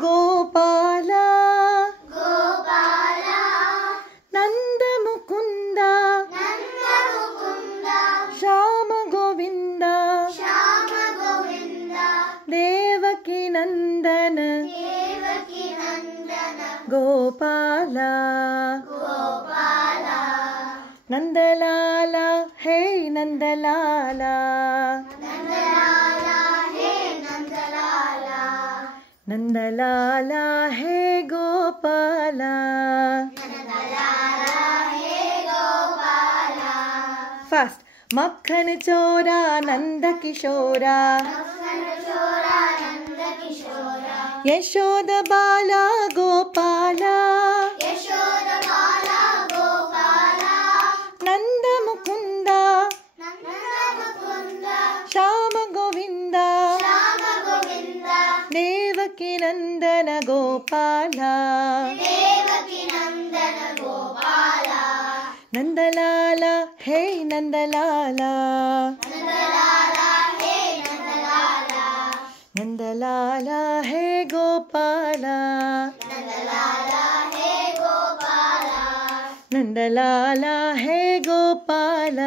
ಗೋಪಾಲ ಗೋಪಾಲ ನಂದ ಮುಕುಂದ ನಂದ ಮುಕುಂದ ಶ್ಯಾಮ ಗೋವಿಂದ ಶ್ಯಾಮ ಗೋವಿಂದ ದೇವಕಿ ನಂದನ ದೇವಕಿ ನಂದನ ಗೋಪಾಲ ಗೋಪಾಲ ನಂದಲಾಲ ಹೇ ನಂದಲಾಲ ನಂದಲಾಲ ಹೇ ನಂದಲಾಲ ನಂದಲಾಲ ಹೇ ಗೋಪಾಲ ನಂದಲಾಲ ಹೇ Gopala fast ಮಕ್ಕನ ಚೋರ ನಂದ ಕಿಶೋರ ಮಕ್ಕನ ಚೋರ ನಂದ ಕಿಶೋರ ಯಶೋದ ಬಾಲ ಗೋಪಾಲ ಯಶೋದ ಬಾಲ ಗೋಪಾಲ ನಂದ ಮುಕುಂದ ನಂದ ಮುಕುಂದ ಶ್ಯಾಮ ಗೋವಿಂದ ಶ್ಯಾಮ ಗೋವಿಂದ ದೇವಕಿ ನಂದನ ಗೋಪಾಲ ದೇವಕಿ ನಂದನ ಗೋಪಾಲ ನಂದಲಾಲ ಹೇ ನಂದಲಾಲ ನಂದಲಾಲ ಹೇ ನಂದಲಾಲ ನಂದಲಾಲ ಹೇ ಗೋಪಾಲ ನಂದಲಾಲ ಹೇ ಗೋಪಾಲ ನಂದಲಾಲ ಹೇ ಗೋಪಾಲ